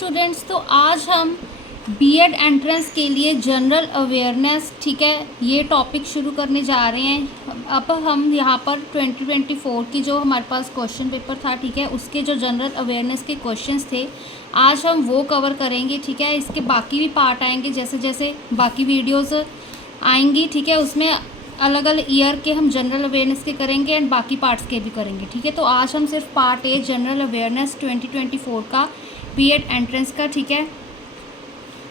Students, तो आज हम बीएड एंट्रेंस के लिए जनरल अवेयरनेस, ठीक है, ये टॉपिक शुरू करने जा रहे हैं। अब हम यहाँ पर 2024 की जो हमारे पास क्वेश्चन पेपर था, ठीक है, उसके जो जनरल अवेयरनेस के क्वेश्चंस थे आज हम वो कवर करेंगे, ठीक है। इसके बाकी भी पार्ट आएंगे, जैसे जैसे बाकी वीडियोस आएंगी, ठीक है, उसमें अलग अलग ईयर के हम जनरल अवेयरनेस के करेंगे एंड बाकी पार्ट्स के भी करेंगे, ठीक है। तो आज हम सिर्फ पार्ट ए जनरल अवेयरनेस 2024 का बीएड एंट्रेंस का, ठीक है,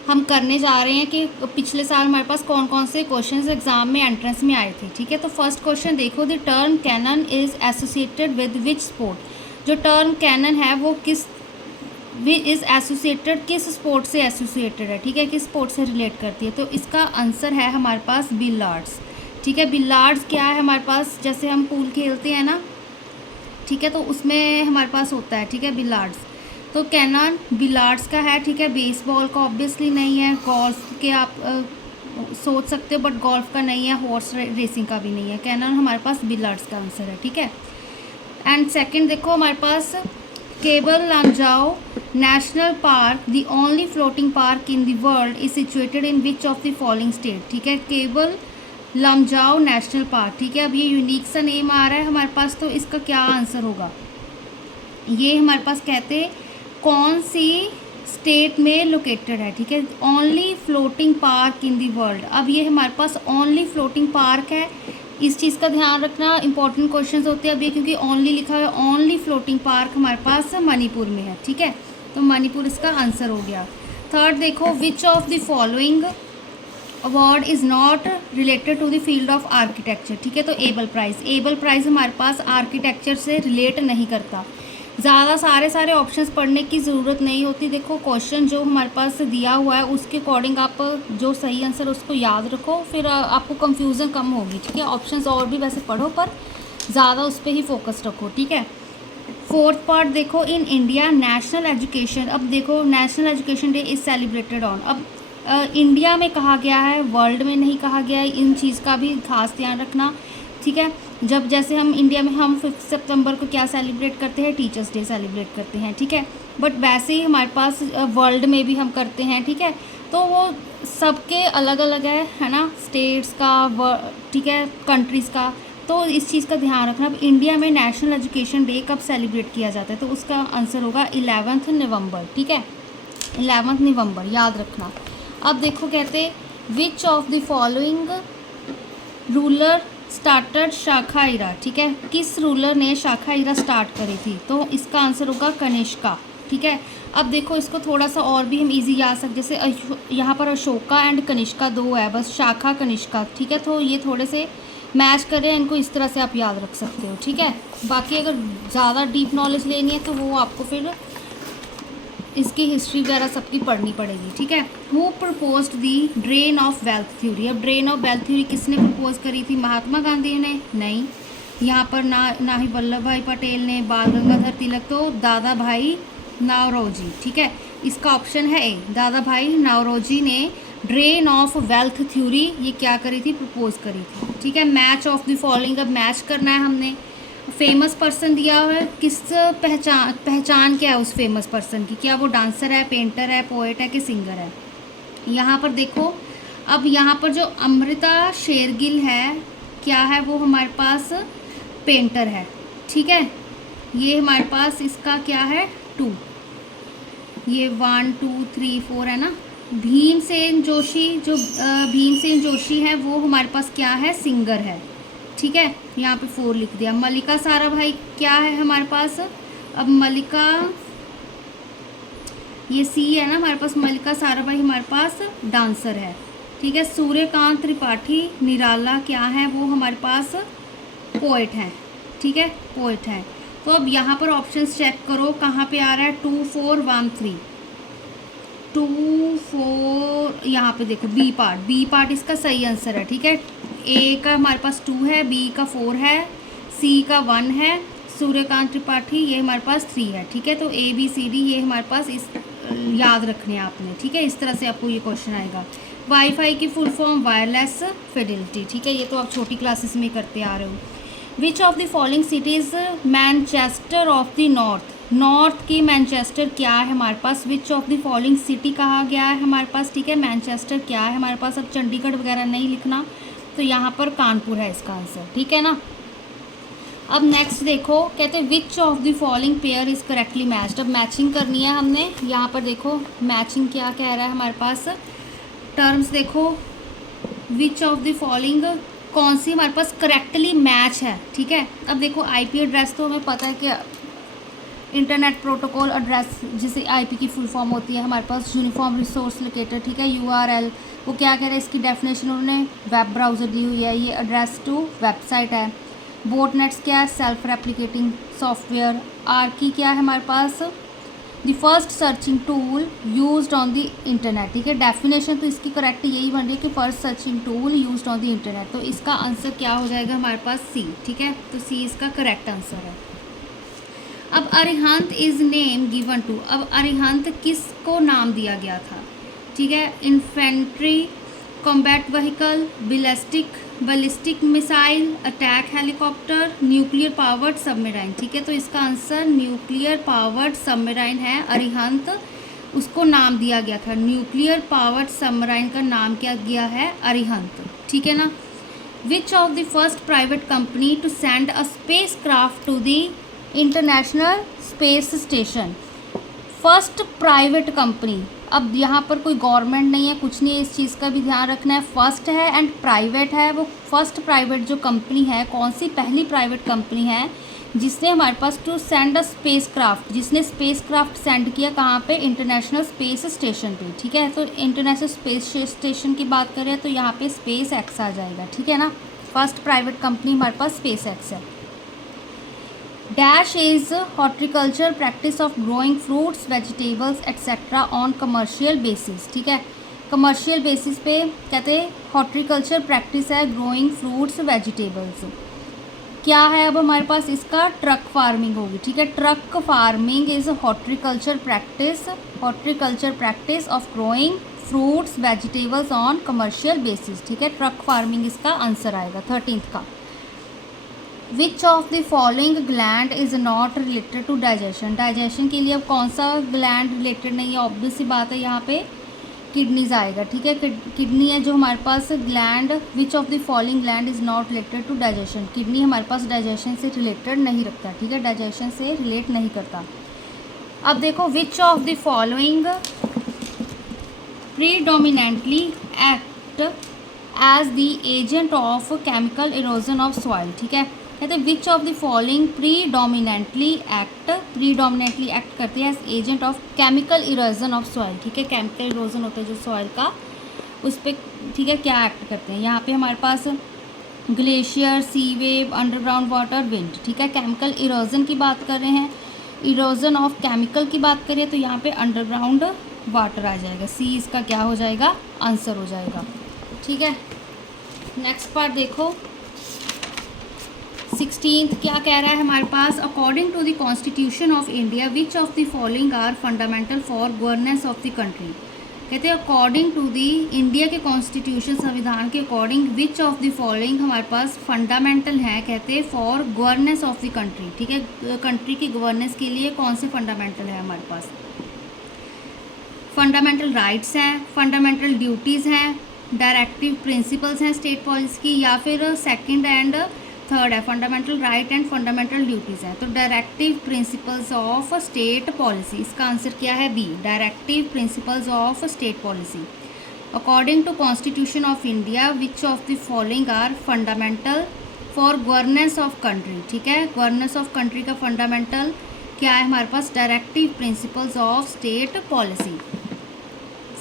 हम करने जा रहे हैं कि पिछले साल हमारे पास कौन कौन से क्वेश्चंस एग्जाम में एंट्रेंस में आए थे, ठीक है। तो फर्स्ट क्वेश्चन देखो, the term cannon is associated with which sport. जो टर्म कैनन है वो किस इज़ एसोसिएटेड, किस स्पोर्ट से एसोसिएटेड है, ठीक है, किस स्पोर्ट से रिलेट करती है। तो इसका आंसर है हमारे पास बिलार्ड्स, ठीक है। बिलार्ड्स क्या है हमारे पास, जैसे हम पूल खेलते हैं ना, ठीक है, तो उसमें हमारे पास होता है, ठीक है, बिलार्ड्स। तो कैनन बिलार्ड्स का है, ठीक है। बेसबॉल का ऑब्वियसली नहीं है, गोल्फ के आप सोच सकते हो बट गोल्फ का नहीं है, हॉर्स रेसिंग का भी नहीं है। कैनन हमारे पास बिलार्ड्स का आंसर है, ठीक है। एंड सेकंड देखो हमारे पास Keibul Lamjao national park, the only floating park in the world, is situated in which of the following state, ठीक है। केबल लामजाओ नेशनल पार्क, ठीक है। अब ये यूनिक सा नेम आ रहा है हमारे पास, तो इसका क्या आंसर होगा। ये हमारे पास कहते हैं कौन सी स्टेट में लोकेटेड है, ठीक है। Only floating park in the world. अब ये हमारे पास ओनली फ्लोटिंग पार्क है, इस चीज़ का ध्यान रखना, इंपॉर्टेंट क्वेश्चंस होते हैं। अब ये क्योंकि ओनली लिखा है, ओनली फ्लोटिंग पार्क हमारे पास मणिपुर में है, ठीक है। तो मणिपुर इसका आंसर हो गया। थर्ड देखो, which of the following award is not related to the field of architecture, ठीक है। तो एबल प्राइज़, एबल प्राइज़ हमारे पास आर्किटेक्चर से रिलेट नहीं करता। ज़्यादा सारे ऑप्शंस पढ़ने की ज़रूरत नहीं होती। देखो क्वेश्चन जो हमारे पास दिया हुआ है उसके अकॉर्डिंग आप जो सही आंसर उसको याद रखो, फिर आपको कंफ्यूजन कम होगी, ठीक है। ऑप्शंस और भी वैसे पढ़ो पर ज़्यादा उस पर ही फोकस रखो, ठीक है। फोर्थ पार्ट देखो, इन इंडिया नेशनल एजुकेशन। अब देखो national education day is celebrated on. अब इंडिया में कहा गया है, वर्ल्ड में नहीं कहा गया है, इन चीज़ का भी खास ध्यान रखना, ठीक है। जब जैसे हम इंडिया में हम 5 सितंबर को क्या सेलिब्रेट करते हैं, टीचर्स डे सेलिब्रेट करते हैं, ठीक है। बट वैसे ही हमारे पास वर्ल्ड में भी हम करते हैं, ठीक है। तो वो सबके अलग अलग है ना, स्टेट्स का, ठीक है, कंट्रीज़ का। तो इस चीज़ का ध्यान रखना। अब इंडिया में नेशनल एजुकेशन डे कब सेलिब्रेट किया जाता है, तो उसका आंसर होगा 11 नवंबर, ठीक है, 11 नवंबर, याद रखना। अब देखो कहते विच of the following ruler started शाखा इरा, ठीक है, किस रूलर ने शाखा इरा स्टार्ट करी थी। तो इसका आंसर होगा कनिष्का, ठीक है। अब देखो इसको थोड़ा सा और भी हम इजी याद सकते, जैसे यहाँ पर अशोका एंड कनिष्का 2 है, बस शाखा कनिष्का, ठीक है। तो ये थोड़े से मैच करें, इनको इस तरह से आप याद रख सकते हो, ठीक है। बाकी अगर ज़्यादा डीप नॉलेज लेनी है तो वो आपको फिर इसकी हिस्ट्री वगैरह सबकी पढ़नी पड़ेगी, ठीक है। Who proposed the drain of wealth theory. अब ड्रेन ऑफ वेल्थ थ्योरी किसने प्रपोज करी थी, महात्मा गांधी ने नहीं, यहाँ पर ना ही वल्लभ भाई पटेल ने, बाल गंगाधर तिलक, तो दादा भाई नौरोजी, ठीक है। इसका ऑप्शन है ए, दादा भाई नौरोजी ने ड्रेन ऑफ वेल्थ थ्योरी ये क्या करी थी, प्रपोज करी थी, ठीक है। मैच ऑफ द फॉलोइंग, अब मैच करना है हमने। फेमस पर्सन दिया हुआ है, किस पहचान क्या है उस फेमस पर्सन की, क्या वो डांसर है, पेंटर है, पोएट है कि सिंगर है। यहाँ पर देखो, अब यहाँ पर जो अमृता शेरगिल है, क्या है वो हमारे पास पेंटर है, ठीक है। ये हमारे पास इसका क्या है 2, ये 1 2 3 4 है ना। भीमसेन जोशी, जो भीमसेन जोशी है वो हमारे पास क्या है, सिंगर है, ठीक है। यहाँ पे 4 लिख दिया। मल्लिका साराभाई क्या है हमारे पास, अब मल्लिका, ये सी है ना हमारे पास, मल्लिका साराभाई हमारे पास डांसर है, ठीक है। सूर्यकांत त्रिपाठी निराला क्या है, वो हमारे पास पोएट हैं, ठीक है, पोएट हैं। तो अब यहाँ पर ऑप्शंस चेक करो कहाँ पे आ रहा है, 2 4 1 3, 2 4, यहाँ पे देखो बी पार्ट इसका सही आंसर है, ठीक है। ए का हमारे पास 2 है, बी का 4 है, सी का 1 है, सूर्यकांत त्रिपाठी ये हमारे पास 3 है, ठीक है। तो ए बी सी डी ये हमारे पास इस याद रखने हैं आपने, ठीक है। इस तरह से आपको ये क्वेश्चन आएगा। वाईफाई की फुल फॉर्म वायरलेस फिडेलिटी, ठीक है, ये तो आप छोटी क्लासेस में करते आ रहे हो। Which of the following cities Manchester of the north, north की मैनचेस्टर क्या है हमारे पास, which of the following city कहा गया है हमारे पास, ठीक है। मैनचेस्टर क्या है हमारे पास, अब चंडीगढ़ वगैरह नहीं लिखना, तो यहाँ पर कानपुर है इसका आंसर, ठीक है ना। अब नेक्स्ट देखो, कहते हैं which of the following pair is correctly matched. अब मैचिंग करनी है हमने, यहाँ पर देखो मैचिंग क्या कह रहा है हमारे पास, टर्म्स देखो, विच ऑफ द फॉलोइंग कौन सी हमारे पास करेक्टली मैच है, ठीक है। अब देखो आईपी एड्रेस तो हमें पता है कि इंटरनेट प्रोटोकॉल एड्रेस जिसे आईपी की फुल फॉर्म होती है हमारे पास यूनिफॉर्म रिसोर्स लोकेटर, ठीक है। यूआरएल वो क्या कह रहे हैं, इसकी डेफिनेशन उन्होंने वेब ब्राउज़र दी हुई है, ये एड्रेस टू वेबसाइट है। बोटनेट्स क्या है, सेल्फ रेप्लिकेटिंग सॉफ्टवेयर। आर्की क्या है हमारे पास, the first searching tool used on the internet, ठीक है। डेफिनेशन तो इसकी करेक्ट यही बन रही है कि first searching tool used on the internet, तो इसका आंसर क्या हो जाएगा हमारे पास सी, ठीक है। तो सी इसका करेक्ट आंसर है। अब Arihant is name given to, अब अरिहंत किसको नाम दिया गया था, ठीक है। Infantry, combat vehicle, ballistic missile, attack helicopter, nuclear powered submarine, ठीक है। तो इसका आंसर न्यूक्लियर पावर्ड सबमरीन है। अरिहंत उसको नाम दिया गया था, न्यूक्लियर पावर्ड सबमरीन का नाम क्या गया है, अरिहंत, ठीक है ना। Which of the first private company to send a space craft to the international space station, first private company. अब यहाँ पर कोई गवर्नमेंट नहीं है, कुछ नहीं है, इस चीज़ का भी ध्यान रखना है। फर्स्ट है एंड प्राइवेट है, वो फर्स्ट प्राइवेट जो कंपनी है, कौन सी पहली प्राइवेट कंपनी है जिसने हमारे पास to send a space craft, जिसने स्पेस क्राफ्ट सेंड किया कहाँ पे, इंटरनेशनल स्पेस स्टेशन पे, ठीक है। तो इंटरनेशनल स्पेस स्टेशन की बात करें तो यहाँ पे स्पेस एक्स आ जाएगा, ठीक है ना। फर्स्ट प्राइवेट कंपनी हमारे पास स्पेस एक्स है। Dash is horticulture practice of growing fruits vegetables etcetera on commercial basis, ठीक है। कमर्शियल बेसिस पे कहते हैं हॉर्टिकल्चर प्रैक्टिस है ग्रोइंग फ्रूट्स वेजिटेबल्स। क्या है अब हमारे पास इसका, ट्रक फार्मिंग होगी, ठीक है। Truck farming is horticulture practice of growing fruits vegetables on commercial basis, ठीक है। ट्रक फार्मिंग इसका आंसर आएगा 13th का। Which of the following gland is not related to digestion, digestion के लिए अब कौन सा ग्लैंड रिलेटेड नहीं है, ऑब्वियस सी बात है, यहाँ पे किडनीज आएगा, ठीक है। किडनी है जो हमारे पास gland, which of the following gland is not related to digestion, kidney हमारे पास डाइजेशन से रिलेटेड नहीं रखता, ठीक है, डाइजेशन से रिलेट नहीं करता। अब देखो which of the following predominantly act as the agent of chemical erosion of soil, ठीक है। कहते हैं which of the following predominantly act करती है as agent of chemical erosion of soil, ठीक है। केमिकल इरोजन होता है जो सॉइल का, उस पर, ठीक है, क्या एक्ट करते हैं। यहाँ पे हमारे पास ग्लेशियर, सी वेव, अंडरग्राउंड वाटर, विंड, ठीक है। केमिकल इरोजन की बात कर रहे हैं, इरोजन ऑफ केमिकल की बात करें तो यहाँ पे अंडरग्राउंड वाटर आ जाएगा, सी इसका क्या हो जाएगा, आंसर हो जाएगा, ठीक है। नेक्स्ट पार्ट देखो 16th क्या कह रहा है हमारे पास, according to the constitution of India which of the following are fundamental for governance of the country. कहते हैं अकॉर्डिंग टू द इंडिया के कॉन्स्टिट्यूशन, संविधान के according which of the following हमारे पास फंडामेंटल है, कहते हैं for governance of the country, ठीक है। कंट्री की गवर्नेंस के लिए कौन से फंडामेंटल है हमारे पास, फंडामेंटल राइट्स हैं, फंडामेंटल ड्यूटीज़ हैं, डायरेक्टिव प्रिंसिपल्स हैं स्टेट पॉलिसी की, या फिर सेकंड एंड थर्ड है fundamental right and fundamental duties हैं। तो directive principles of state policy, इसका आंसर क्या है, B, directive principles of state policy. According to constitution of India which of the following are fundamental for governance of country, ठीक है। Governance of country का fundamental क्या है हमारे पास, directive principles of state policy.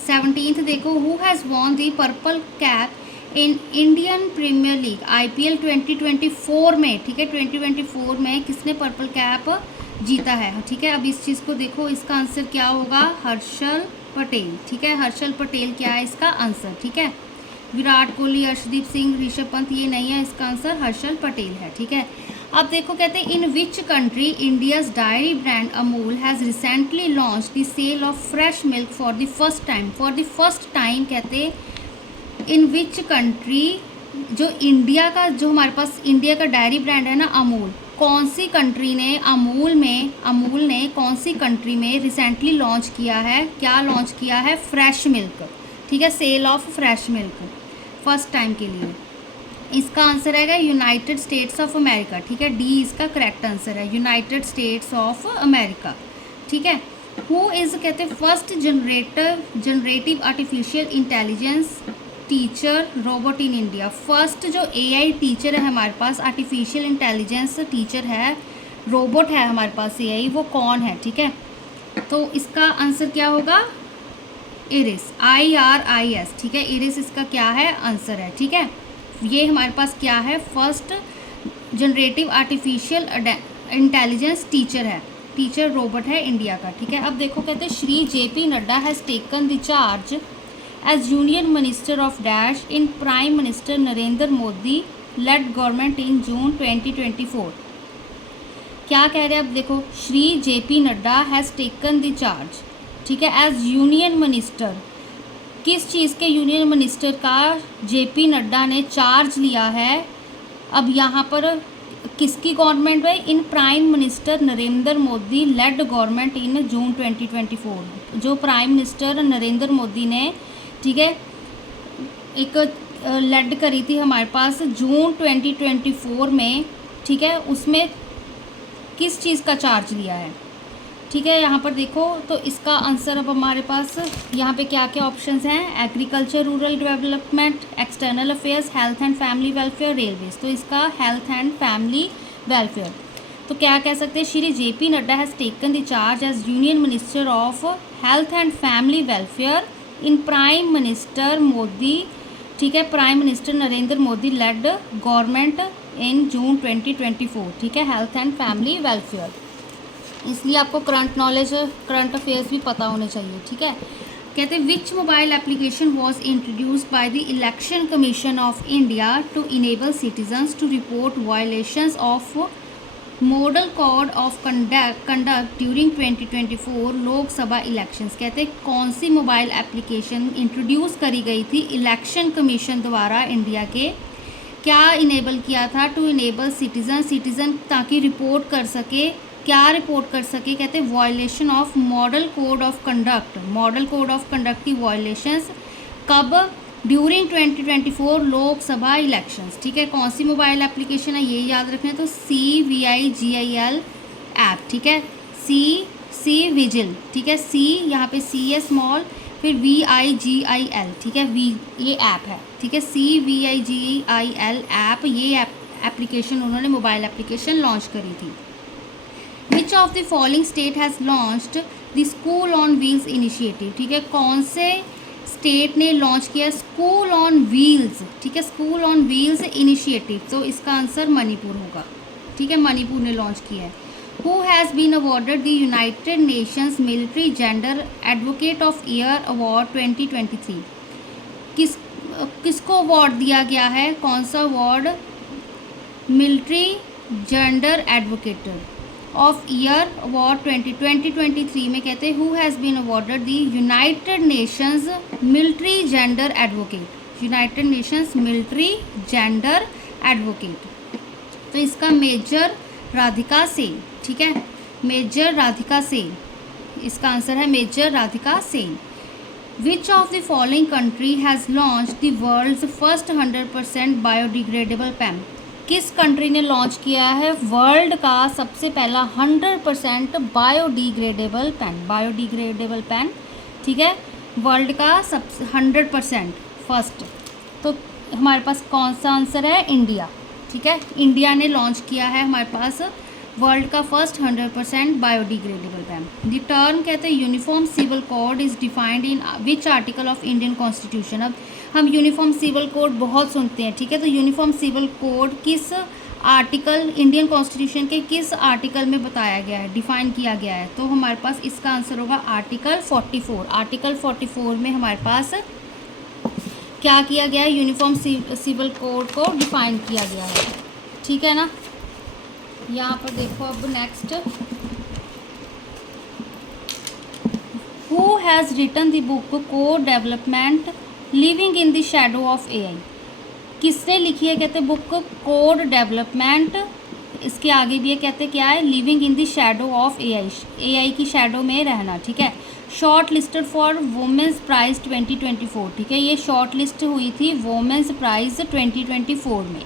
17th देखो, who has won the purple cap in Indian Premier League IPL 2024 में, ठीक है। 2024 में किसने पर्पल कैप जीता है, ठीक है। अब इस चीज़ को देखो, इसका आंसर क्या होगा, हर्षल पटेल, ठीक है। हर्षल पटेल क्या है इसका आंसर, ठीक है। विराट कोहली, अर्शदीप सिंह, ऋषभ पंत ये नहीं है, इसका आंसर हर्षल पटेल है, ठीक है। अब देखो कहते हैं in which country India's dairy brand Amul has recently launched the sale of fresh milk for the first time, कहते हैं इन विच कंट्री, जो इंडिया का, जो हमारे पास इंडिया का डायरी ब्रांड है ना अमूल, कौन सी कंट्री ने अमूल ने कौन सी कंट्री में रिसेंटली लॉन्च किया है, क्या लॉन्च किया है, फ्रेश मिल्क, ठीक है, sale of fresh milk first time के लिए। इसका आंसर आएगा यूनाइटेड स्टेट्स ऑफ अमेरिका, ठीक है, डी इसका करेक्ट आंसर है, यूनाइटेड स्टेट्स ऑफ अमेरिका, ठीक है। हु इज़ कहते हैं first generative artificial intelligence teacher robot in India. First जो एआई टीचर है हमारे पास, आर्टिफिशियल इंटेलिजेंस टीचर है, रोबोट है हमारे पास एआई, वो कौन है, ठीक है। तो इसका आंसर क्या होगा, इरिस, IRIS, ठीक है, इरिस इसका क्या है आंसर है, ठीक है। ये हमारे पास क्या है, first generative artificial intelligence teacher है, टीचर रोबोट है इंडिया का, ठीक है। अब देखो कहते हैं Shri JP Nadda has taken the charge as union minister of dash in prime minister Narendra Modi led government in June 2024। क्या कह रहे हैं, अब देखो Shri JP Nadda has taken the charge, ठीक है, एज यूनियन मिनिस्टर, किस चीज़ के यूनियन मिनिस्टर का JP नड्डा ने चार्ज लिया है। अब यहाँ पर किसकी गवर्नमेंट है, in prime minister Narendra Modi led government in June 2024, जो प्राइम मिनिस्टर नरेंद्र मोदी ने, ठीक है, एक लेड करी थी हमारे पास जून 2024 में, ठीक है, उसमें किस चीज़ का चार्ज लिया है, ठीक है। यहाँ पर देखो तो इसका आंसर अब हमारे पास यहाँ पे क्या क्या ऑप्शंस हैं, agriculture, rural development, external affairs, health and family welfare, railways. तो इसका हेल्थ एंड फैमिली वेलफेयर। तो क्या कह सकते हैं, Shri JP Nadda has taken the charge as union minister of health and family welfare in prime minister Modi, ठीक है, prime minister Narendra Modi led government in June 2024, ठीक है, हेल्थ एंड फैमिली वेलफेयर। इसलिए आपको करंट नॉलेज, करंट अफेयर्स भी पता होने चाहिए, ठीक है। कहते हैं which mobile application was introduced by the election commission of India to enable citizens to report violations of model code of conduct during 2024 Lok Sabha elections. कहते हैं कौन सी मोबाइल एप्लीकेशन इंट्रोड्यूस करी गई थी इलेक्शन कमीशन द्वारा इंडिया के, क्या इनेबल किया था, टू इनेबल सिटीज़न ताकि रिपोर्ट कर सके, क्या रिपोर्ट कर सके, कहते हैं violation of model code of conduct, model code of conduct की वायलेशंस कब, ड्यूरिंग 2024 लोकसभा इलेक्शंस, ठीक है। कौन सी मोबाइल एप्लीकेशन है ये याद रखना है, तो CVIGIL ऐप, ठीक है, सी विजिल, ठीक है, C यहाँ पे C है स्मॉल, फिर VIGIL, ठीक है, V ये ऐप है, ठीक है, CVIGIL ऐप, ये एप्लीकेशन उन्होंने मोबाइल एप्लीकेशन लॉन्च करी थी। विच of the following state has launched the school on wheels initiative, ठीक है, कौन से स्टेट ने लॉन्च किया स्कूल ऑन व्हील्स, ठीक है, स्कूल ऑन व्हील्स इनिशिएटिव। तो इसका आंसर मणिपुर होगा, ठीक है, मणिपुर ने लॉन्च किया है। Who has been awarded the United Nations military gender advocate of year award 2023, किसको अवार्ड दिया गया है, कौन सा award, military gender advocator of year award 2023 में कहते हैं who has been awarded the United Nations military gender advocate, United Nations military gender advocate. तो इसका मेजर राधिका सेन, ठीक है, मेजर राधिका सेन, इसका आंसर है major Radhika Sen. Which of the following country has launch the world's first 100% biodegradable pen, किस country ने launch किया है वर्ल्ड का सबसे पहला 100% बायोडिग्रेडेबल पेन, ठीक है, वर्ल्ड का सब 100% फर्स्ट। तो हमारे पास कौन सा आंसर है, इंडिया, ठीक है, इंडिया ने लॉन्च किया है हमारे पास वर्ल्ड का first 100% biodegradable pen. The term कहते हैं uniform civil code is defined in which article of Indian constitution. अब हम यूनिफॉर्म सिविल कोड बहुत सुनते हैं, ठीक है, तो यूनिफॉर्म सिविल कोड किस आर्टिकल, इंडियन कॉन्स्टिट्यूशन के किस आर्टिकल में बताया गया है, डिफाइन किया गया है। तो हमारे पास इसका आंसर होगा आर्टिकल 44। आर्टिकल 44 में हमारे पास क्या किया गया है, यूनिफॉर्म सिविल कोड को डिफाइन किया गया है, ठीक है ना। यहाँ पर देखो अब next, who has written the book code development living in the shadow of AI, किसने लिखी है, कहते हैं बुक कोड डेवलपमेंट इसके आगे भी ये कहते क्या है, living in the shadow of AI, AI की शैडो में रहना, ठीक है। Shortlisted for women's prize 2024, ठीक है, ये शॉर्ट लिस्ट हुई थी वुमेंस प्राइज 2024 में,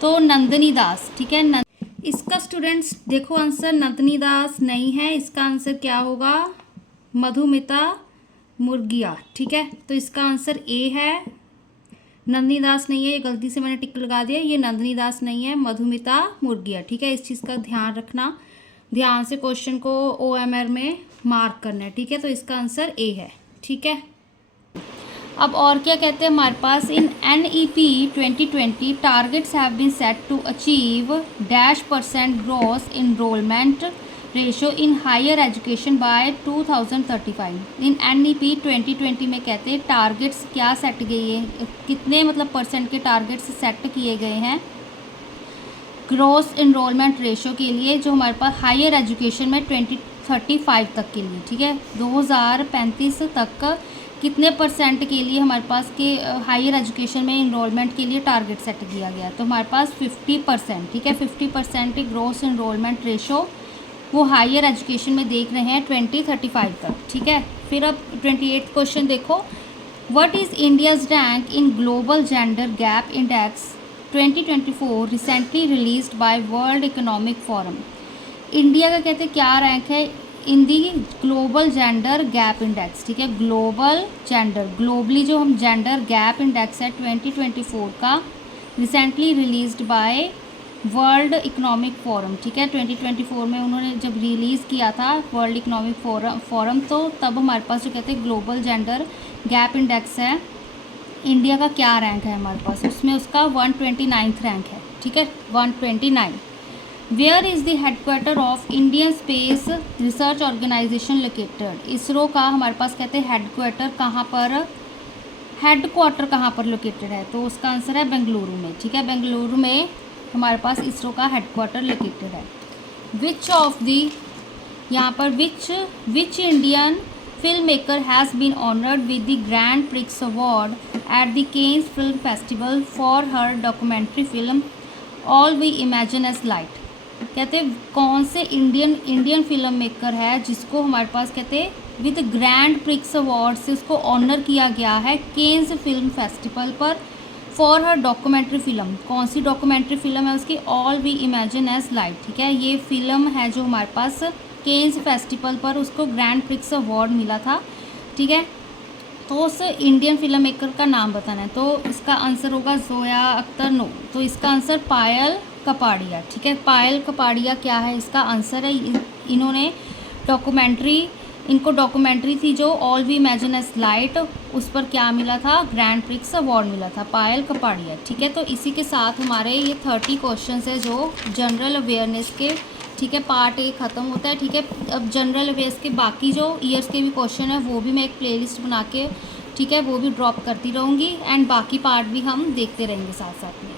तो नंदिनी दास, ठीक है। इसका स्टूडेंट्स देखो आंसर नंदिनी दास नहीं है, इसका आंसर क्या होगा, मधुमिता मुर्गिया, ठीक है। तो इसका आंसर ए है, नंदिनी दास नहीं है, ये गलती से मैंने टिक लगा दिया, ये नंदिनी दास नहीं है, मधुमिता मुर्गिया, ठीक है। इस चीज़ का ध्यान रखना, ध्यान से क्वेश्चन को OMR में मार्क करना है, ठीक है। तो इसका आंसर ए है, ठीक है। अब और क्या कहते हैं हमारे पास, in NEP 2020 targets have been set to achieve -% growth enrolment ratio in higher education by 2035। In NEP 2020 में कहते हैं टारगेट्स क्या सेट गई है, कितने मतलब परसेंट के टारगेट्स सेट किए गए हैं ग्रोस इनरोलमेंट रेशो के लिए, जो हमारे पास हायर एजुकेशन में 2035 तक के लिए, ठीक है। 2035 तक कितने परसेंट के लिए हमारे पास के हायर एजुकेशन में इनरोलमेंट के लिए टारगेट सेट किया गया, तो हमारे पास 50%, ठीक है, 50% ग्रोस इनरोलमेंट रेशो वो हायर एजुकेशन में देख रहे हैं 2035 तक, ठीक है। फिर अब 28th क्वेश्चन देखो, what is India's rank in global gender gap index 2024 recently released by World Economic Forum. India का कहते हैं क्या रैंक है in the global gender gap index, ठीक है। ग्लोबल जेंडर, ग्लोबली जो हम जेंडर गैप इंडेक्स है 2024 का, recently released by World Economic forum, ठीक है। 2024 में उन्होंने जब रिलीज़ किया था वर्ल्ड इकोनॉमिक फोरम, तो तब हमारे पास जो कहते हैं ग्लोबल जेंडर गैप इंडेक्स है, इंडिया का क्या रैंक है हमारे पास, उसमें उसका 129th रैंक है, ठीक है, 129। Where is the headquarter of Indian space research organisation located. ISRO का हमारे पास कहते हैं हेडक्वार्टर कहाँ पर लोकेटेड है, तो उसका आंसर है बेंगलुरु में, ठीक है। बेंगलुरु में हमारे पास इसरो का हेडक्वार्टर लोकेटेड है। विच ऑफ दी, यहाँ पर which Indian film maker has been honoured with the grand prix award at the Cannes film festival for her documentary film all we imagine as light. कहते हैं कौन से Indian film maker है जिसको हमारे पास कहते हैं विद ग्रैंड प्रिक्स अवार्ड से उसको ऑनर किया गया है केन्स फिल्म फेस्टिवल पर फॉर हर डॉक्यूमेंट्री फिल्म। कौन सी डॉक्यूमेंट्री फिल्म है उसकी, all we imagine as light, ठीक है। ये फिल्म है जो हमारे पास केन्स फेस्टिवल पर उसको ग्रैंड प्रिक्स अवार्ड मिला था, ठीक है। तो उस इंडियन फिल्म मेकर का नाम बताना है, तो इसका आंसर होगा जोया अख्तर, नो, तो इसका आंसर पायल कपाड़िया, ठीक है। पायल कपाड़िया क्या है इसका आंसर है, इन्होंने डॉक्यूमेंट्री थी जो all we imagine as light, उस पर क्या मिला था, ग्रैंड प्रिक्स अवार्ड मिला था, पायल कपाड़िया, ठीक है। तो इसी के साथ हमारे ये 30 क्वेश्चन है जो जनरल अवेयरनेस के, ठीक है, पार्ट ए ख़त्म होता है, ठीक है। अब जनरल अवेयर्स के बाकी जो ईयर्स के भी क्वेश्चन है वो भी मैं एक प्लेलिस्ट बना के, ठीक है, वो भी ड्रॉप करती रहूँगी, एंड बाकी पार्ट भी हम देखते रहेंगे साथ साथ में।